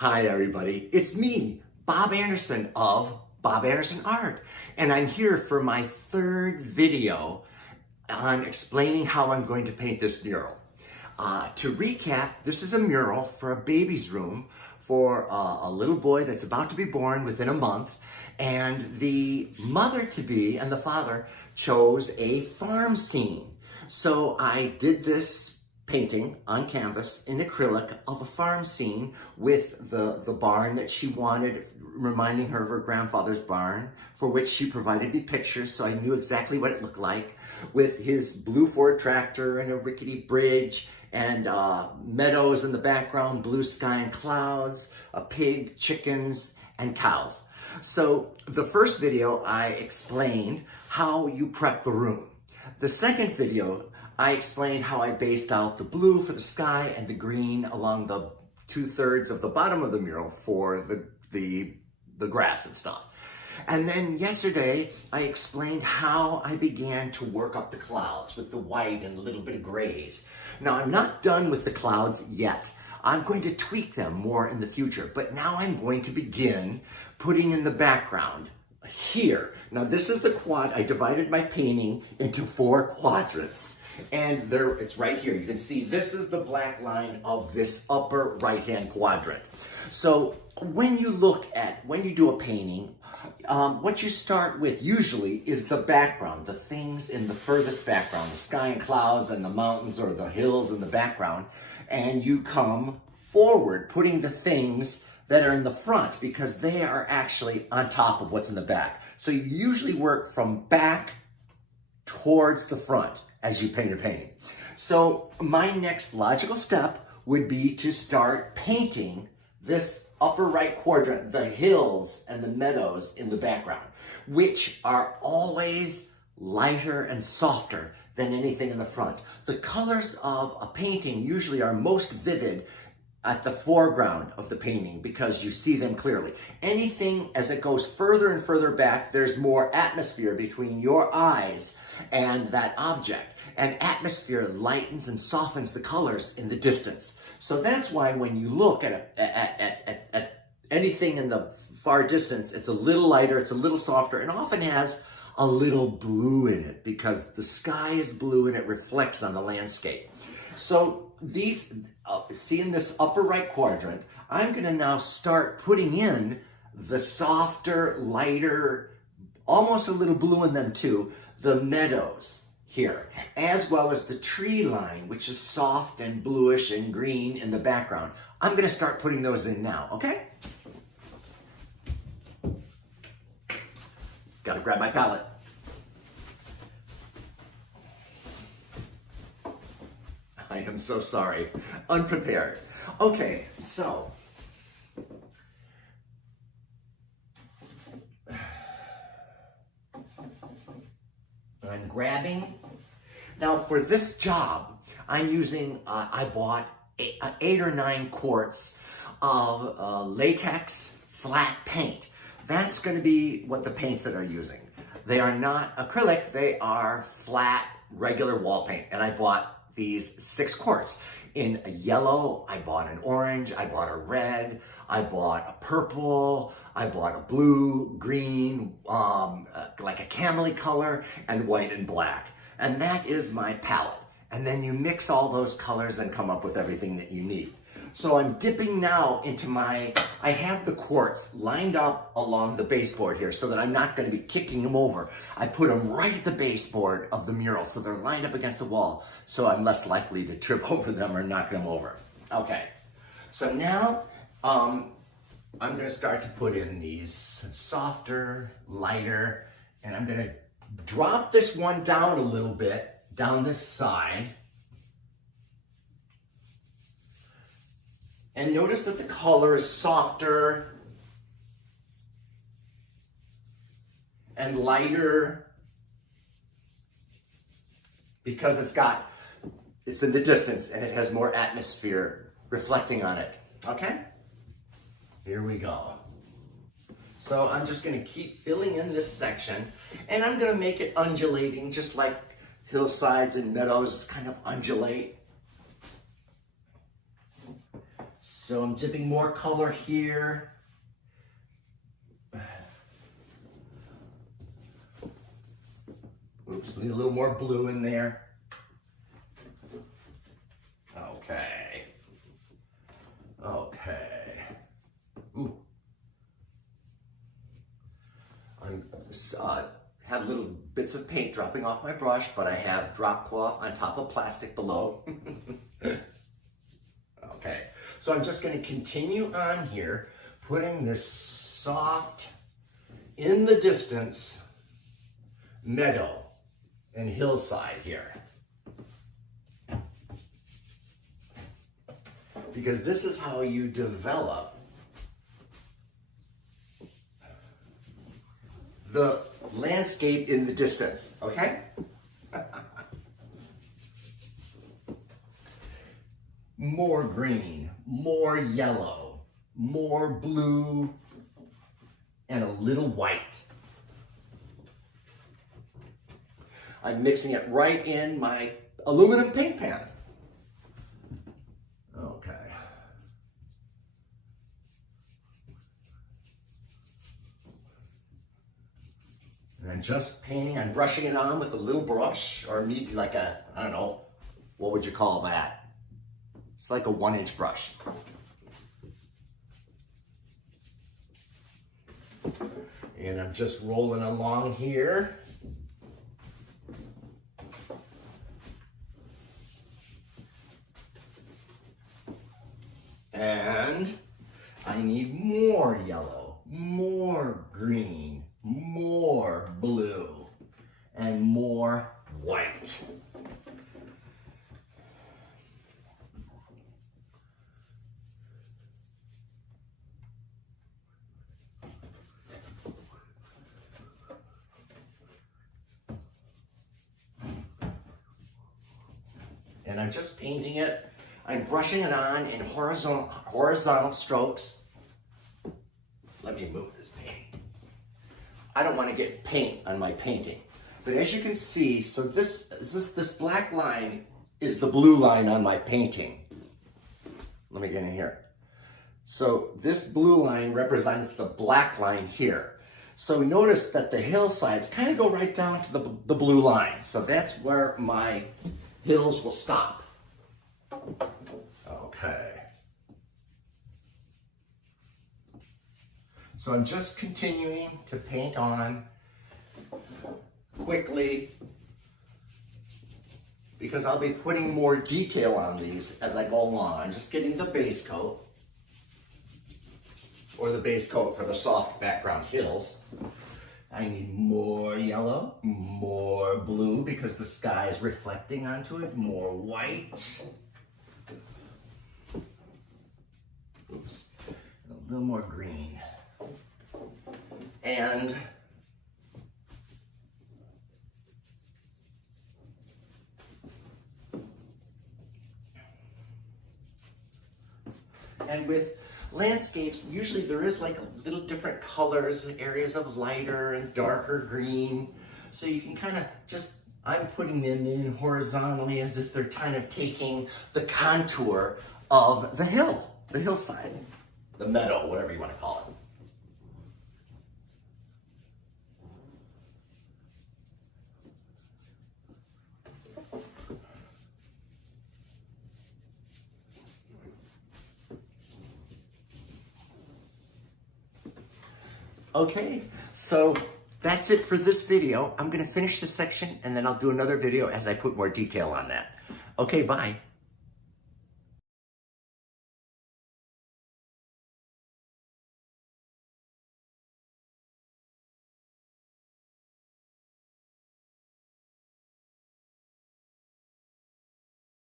Hi everybody, it's me, Bob Anderson of Bob Anderson Art, and I'm here for my third video on explaining how I'm going to paint this mural. To recap, this is a mural for a baby's room for a little boy that's about to be born within a month, and the mother-to-be and the father chose a farm scene. So I did this painting on canvas in acrylic of a farm scene with the barn that she wanted, reminding her of her grandfather's barn, for which she provided me pictures so I knew exactly what it looked like, with his blue Ford tractor and a rickety bridge and meadows in the background, blue sky and clouds, a pig, chickens, and cows. So the first video I explained how you prep the room. The second video I explained how I based out the blue for the sky and the green along the 2/3 of the bottom of the mural for the grass and stuff. And then yesterday, I explained how I began to work up the clouds with the white and a little bit of grays. Now, I'm not done with the clouds yet. I'm going to tweak them more in the future, but now I'm going to begin putting in the background here. Now, this is the quad. I divided my painting into 4 quadrants. And there, it's right here. You can see this is the black line of this upper right-hand quadrant. So when you do a painting, what you start with usually is the background, the things in the furthest background, the sky and clouds and the mountains or the hills in the background. And you come forward, putting the things that are in the front because they are actually on top of what's in the back. So you usually work from back towards the front as you paint a painting. So my next logical step would be to start painting this upper right quadrant, the hills and the meadows in the background, which are always lighter and softer than anything in the front. The colors of a painting usually are most vivid at the foreground of the painting because you see them clearly. Anything as it goes further and further back, there's more atmosphere between your eyes and that object. And atmosphere lightens and softens the colors in the distance. So that's why when you look at anything in the far distance, it's a little lighter, it's a little softer, and often has a little blue in it because the sky is blue and it reflects on the landscape. So these, see in this upper right quadrant, I'm gonna now start putting in the softer, lighter, almost a little blue in them too, the meadows here, as well as the tree line, which is soft and bluish and green in the background. I'm gonna start putting those in now, okay? Gotta grab my palette. I am so sorry, unprepared. Okay, so. I'm grabbing. Now for this job, I'm using, I bought 8 or 9 quarts of latex flat paint. That's gonna be what the paints that I'm using. They are not acrylic, they are flat, regular wall paint. And I bought these 6 quarts. In a yellow, I bought an orange, I bought a red, I bought a purple, I bought a blue, green, like a camely color, and white and black. And that is my palette. And then you mix all those colors and come up with everything that you need. So I'm dipping now into I have the quartz lined up along the baseboard here so that I'm not going to be kicking them over. I put them right at the baseboard of the mural so they're lined up against the wall so I'm less likely to trip over them or knock them over. Okay, so now I'm going to start to put in these softer, lighter, and I'm going to drop this one down a little bit, down this side. And notice that the color is softer and lighter because it's in the distance and it has more atmosphere reflecting on it. Okay? Here we go. So I'm just going to keep filling in this section and I'm going to make it undulating just like hillsides and meadows kind of undulate. So I'm dipping more color here. Oops, need a little more blue in there. Okay. Okay. Ooh. I have little bits of paint dropping off my brush, but I have drop cloth on top of plastic below. Okay, so I'm just going to continue on here, putting this soft, in the distance, meadow and hillside here. Because this is how you develop the landscape in the distance, okay? More green, more yellow, more blue, and a little white. I'm mixing it right in my aluminum paint pan. Okay. And I'm just painting, I'm brushing it on with a little brush, or maybe like a, I don't know, what would you call that? It's like a 1-inch brush. And I'm just rolling along here. And I need more yellow, more green, more blue, and more white. And I'm just painting it. I'm brushing it on in horizontal strokes. Let me move this paint. I don't want to get paint on my painting. But as you can see, so this black line is the blue line on my painting. Let me get in here. So this blue line represents the black line here. So notice that the hillsides kind of go right down to the blue line. So that's where my hills will stop. Okay. So I'm just continuing to paint on quickly because I'll be putting more detail on these as I go along. I'm just getting the base coat, or the base coat for the soft background hills. I need more yellow, more blue because the sky is reflecting onto it, more white. Oops, a little more green. And with landscapes, usually there is like a little different colors, areas of lighter and darker green. So you can kind of just, I'm putting them in horizontally as if they're kind of taking the contour of the hill, the hillside, the meadow, whatever you want to call it. Okay, so that's it for this video. I'm going to finish this section and then I'll do another video as I put more detail on that. Okay, bye.